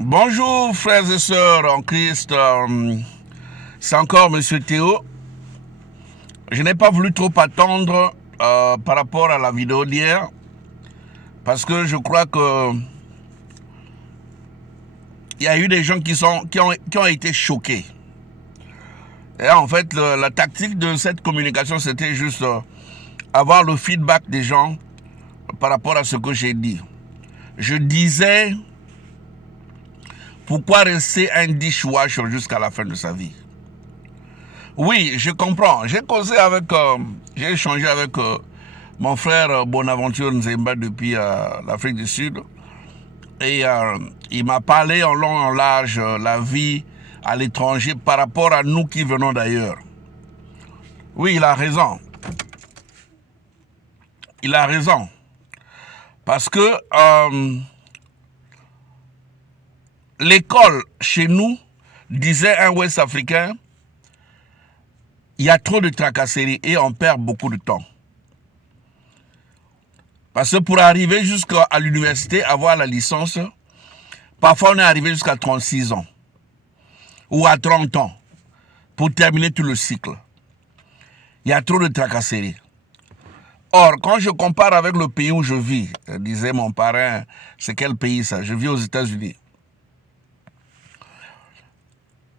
Bonjour frères et sœurs en Christ, c'est encore Monsieur Théo. Je n'ai pas voulu trop attendre par rapport à la vidéo d'hier parce que je crois que il y a eu des gens qui ont été choqués. Et en fait, la tactique de cette communication, c'était juste avoir le feedback des gens par rapport à ce que j'ai dit. Je disais, pourquoi rester un dishwasher jusqu'à la fin de sa vie? Oui, je comprends. J'ai causé avec, j'ai échangé avec mon frère Bonaventure Nzemba depuis l'Afrique du Sud. Et il m'a parlé en long et en large la vie à l'étranger par rapport à nous qui venons d'ailleurs. Oui, il a raison. Il a raison. Parce que l'école chez nous, disait un Ouest africain, il y a trop de tracasseries et on perd beaucoup de temps. Parce que pour arriver jusqu'à l'université, avoir la licence, parfois on est arrivé jusqu'à 36 ans ou à 30 ans pour terminer tout le cycle. Il y a trop de tracasseries. Or, quand je compare avec le pays où je vis, disait mon parrain, c'est quel pays ça? Je vis aux États-Unis.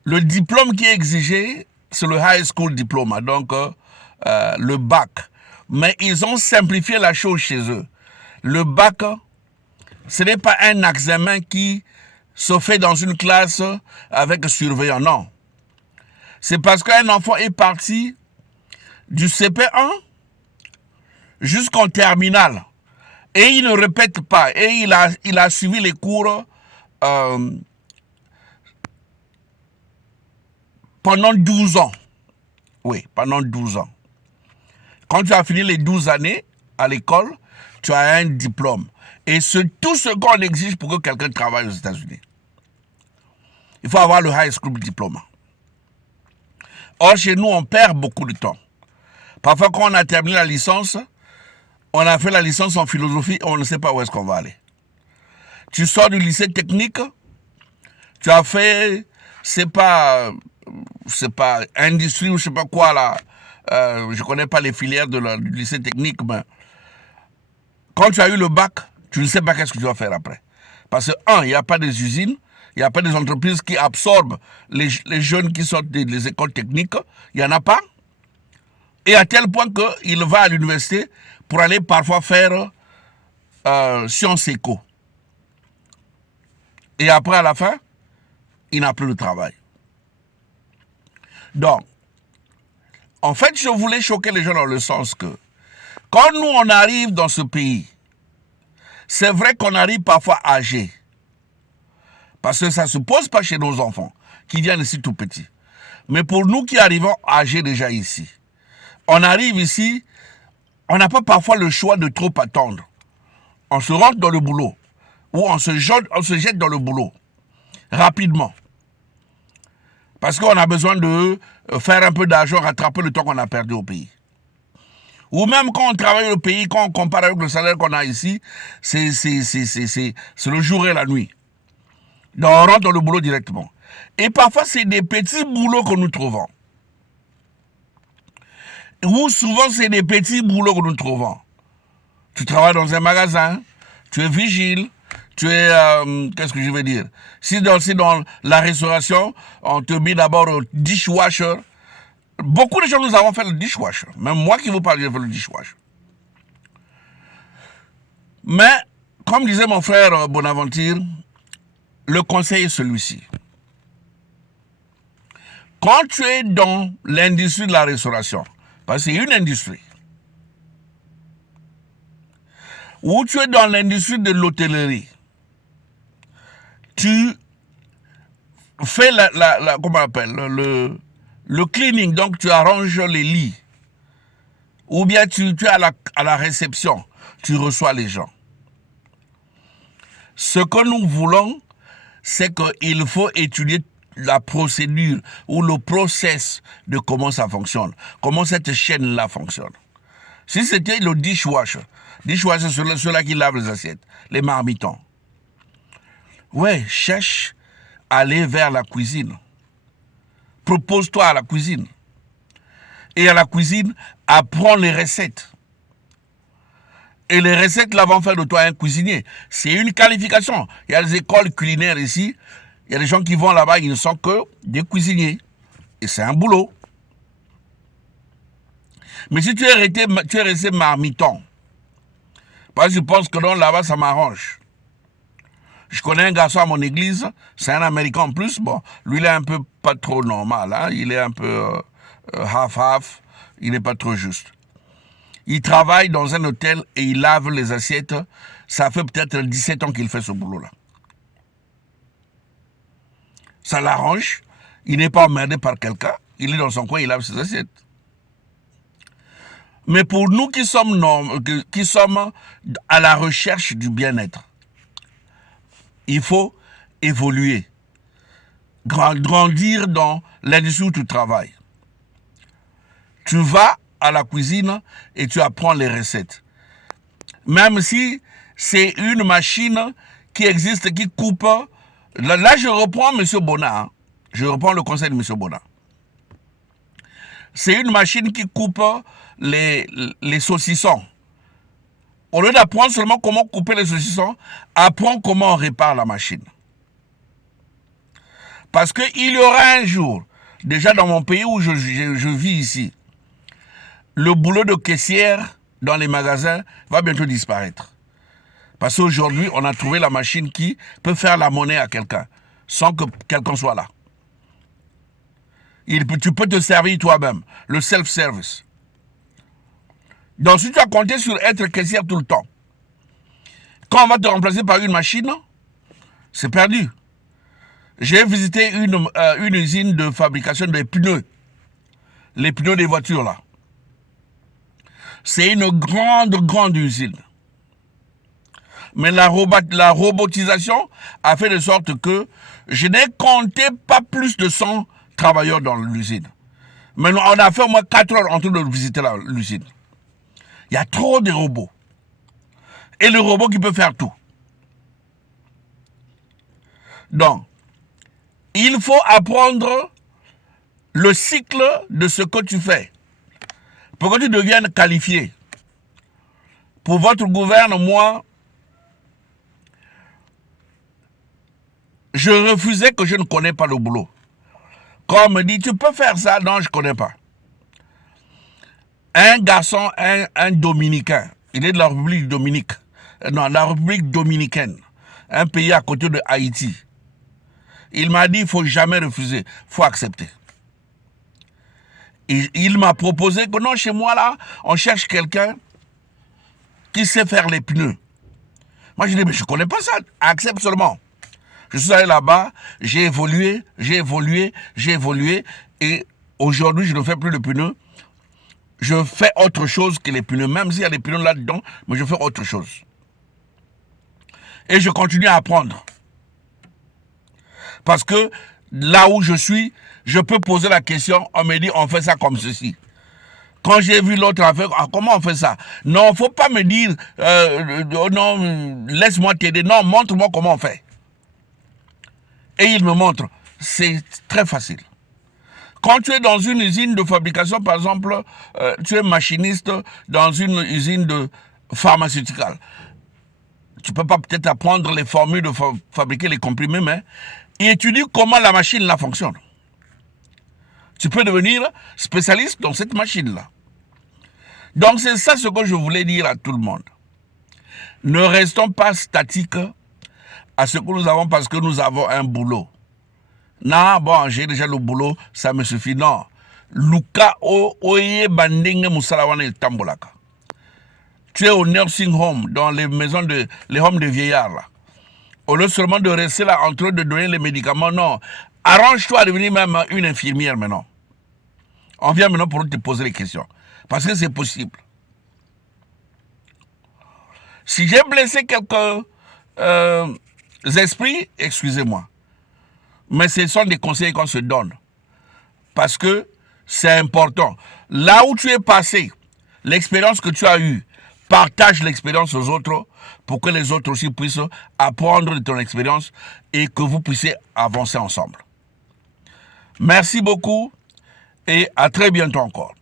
Le diplôme qui est exigé, c'est le high school diploma, donc le bac. Mais ils ont simplifié la chose chez eux. Le bac, ce n'est pas un examen qui se fait dans une classe avec un surveillant, non. C'est parce qu'un enfant est parti du CP1 jusqu'en terminale et il ne répète pas et il a suivi les cours pendant 12 ans. Oui, pendant 12 ans. Quand tu as fini les 12 années à l'école, tu as un diplôme. Et c'est tout ce qu'on exige pour que quelqu'un travaille aux États-Unis. Il faut avoir le high school diploma. Or, chez nous, on perd beaucoup de temps. Parfois, quand on a terminé la licence, on a fait la licence en philosophie, on ne sait pas où est-ce qu'on va aller. Tu sors du lycée technique, tu as fait, c'est pas industrie ou je sais pas quoi là. Je connais pas les filières du lycée technique, mais quand tu as eu le bac, tu ne sais pas qu'est-ce que tu vas faire après. Parce que, il n'y a pas des usines, il n'y a pas des entreprises qui absorbent les jeunes qui sortent des écoles techniques, il n'y en a pas. Et à tel point qu'il va à l'université pour aller parfois faire Sciences Éco. Et après, à la fin, il n'a plus de travail. Donc, en fait, je voulais choquer les gens dans le sens que, quand nous, on arrive dans ce pays, c'est vrai qu'on arrive parfois âgés. Parce que ça ne se pose pas chez nos enfants, qui viennent ici tout petits. Mais pour nous qui arrivons âgés déjà ici, on arrive ici, on n'a pas parfois le choix de trop attendre. On se rentre dans le boulot, ou on se jette dans le boulot, rapidement. Parce qu'on a besoin de faire un peu d'argent, rattraper le temps qu'on a perdu au pays. Ou même quand on travaille au pays, quand on compare avec le salaire qu'on a ici, c'est le jour et la nuit. Donc on rentre dans le boulot directement. Et parfois, c'est des petits boulots que nous trouvons. Ou souvent, c'est des petits boulots que nous trouvons. Tu travailles dans un magasin, tu es vigile, tu es, qu'est-ce que je veux dire? Si dans la restauration, on te met d'abord au dishwasher. Beaucoup de gens, nous avons fait le dishwasher. Même moi qui vous parle, j'ai fait le dishwasher. Mais, comme disait mon frère Bonaventure, le conseil est celui-ci. Quand tu es dans l'industrie de la restauration, parce que c'est une industrie, ou tu es dans l'industrie de l'hôtellerie, tu fais comment on appelle, le cleaning, donc tu arranges les lits, ou bien tu es à la réception, tu reçois les gens. Ce que nous voulons, c'est qu'il faut étudier la procédure ou le process de comment ça fonctionne, comment cette chaîne-là fonctionne. Si c'était le dishwasher, c'est ceux-là qui lavent les assiettes, les marmitons. Ouais, cherche à aller vers la cuisine. Propose-toi à la cuisine. Et à la cuisine, apprends les recettes. Et les recettes là vont faire de toi un cuisinier. C'est une qualification. Il y a des écoles culinaires ici. Il y a des gens qui vont là-bas, ils ne sont que des cuisiniers. Et c'est un boulot. Mais si tu es resté marmiton, parce que je pense que non, là-bas, ça m'arrange. Je connais un garçon à mon église, c'est un Américain en plus. Bon, lui, il est un peu pas trop normal. Hein? Il est un peu half-half. Il n'est pas trop juste. Il travaille dans un hôtel et il lave les assiettes. Ça fait peut-être 17 ans qu'il fait ce boulot-là. Ça l'arrange. Il n'est pas emmerdé par quelqu'un. Il est dans son coin, il lave ses assiettes. Mais pour nous qui sommes à la recherche du bien-être, il faut évoluer, grandir dans l'industrie où tu travailles. Tu vas à la cuisine et tu apprends les recettes. Même si c'est une machine qui existe, qui coupe. Là je reprends M. Bona. Hein. Je reprends le conseil de M. Bona. C'est une machine qui coupe les saucissons. Au lieu d'apprendre seulement comment couper les saucissons, apprends comment on répare la machine. Parce qu'il y aura un jour, déjà dans mon pays où je vis ici, le boulot de caissière dans les magasins va bientôt disparaître. Parce qu'aujourd'hui, on a trouvé la machine qui peut faire la monnaie à quelqu'un, sans que quelqu'un soit là. Tu peux te servir toi-même, le self-service. Donc si tu as compté sur être caissière tout le temps, quand on va te remplacer par une machine, c'est perdu. J'ai visité une usine de fabrication des pneus. Les pneus des voitures là. C'est une grande usine. Mais la robotisation a fait de sorte que je n'ai compté pas plus de 100 travailleurs dans l'usine. Mais on a fait au moins 4 heures en train de visiter l'usine. Il y a trop de robots. Et le robot qui peut faire tout. Donc, il faut apprendre le cycle de ce que tu fais pour que tu deviennes qualifié. Pour votre gouverne, moi, je refusais que je ne connais pas le boulot. Quand on me dit, tu peux faire ça, non, je ne connais pas. Un garçon, un Dominicain, il est de la République Dominique, non, la République Dominicaine, un pays à côté de Haïti. Il m'a dit, il ne faut jamais refuser, il faut accepter. Et il m'a proposé que non, chez moi là, on cherche quelqu'un qui sait faire les pneus. Moi je dis, mais je ne connais pas ça, accepte seulement. Je suis allé là-bas, j'ai évolué, et aujourd'hui je ne fais plus de pneus. Je fais autre chose que les pneus, même s'il y a des pneus là-dedans, mais je fais autre chose. Et je continue à apprendre. Parce que là où je suis, je peux poser la question, on me dit on fait ça comme ceci. Quand j'ai vu l'autre affaire, comment on fait ça? Non, il ne faut pas me dire, non, laisse-moi t'aider. Non, montre-moi comment on fait. Et il me montre. C'est très facile. Quand tu es dans une usine de fabrication, par exemple, tu es machiniste dans une usine de pharmaceuticale. Tu ne peux pas peut-être apprendre les formules de fabriquer les comprimés, mais étudie comment la machine là fonctionne. Tu peux devenir spécialiste dans cette machine-là. Donc c'est ça ce que je voulais dire à tout le monde. Ne restons pas statiques à ce que nous avons parce que nous avons un boulot. Non, bon, j'ai déjà le boulot, ça me suffit. Non. Luka oye bandingue musalawane tambolaka. Tu es au nursing home, dans les maisons les homes de vieillards là. Au lieu seulement de rester là en train de donner les médicaments, non. Arrange-toi à devenir même une infirmière maintenant. On vient maintenant pour te poser les questions. Parce que c'est possible. Si j'ai blessé quelques esprits, excusez-moi. Mais ce sont des conseils qu'on se donne. Parce que c'est important. Là où tu es passé, l'expérience que tu as eue, Partage l'expérience aux autres pour que les autres aussi puissent apprendre de ton expérience et que vous puissiez avancer ensemble. Merci beaucoup et à très bientôt encore.